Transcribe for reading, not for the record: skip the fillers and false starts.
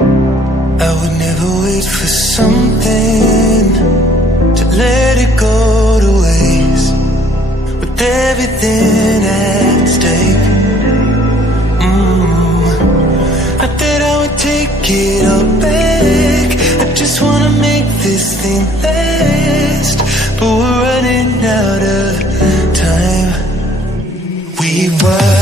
I would never wait for something to let it go to waste, with everything at stake. I thought I would take it all back. I just wanna make this thing last, but we're running out of time. We were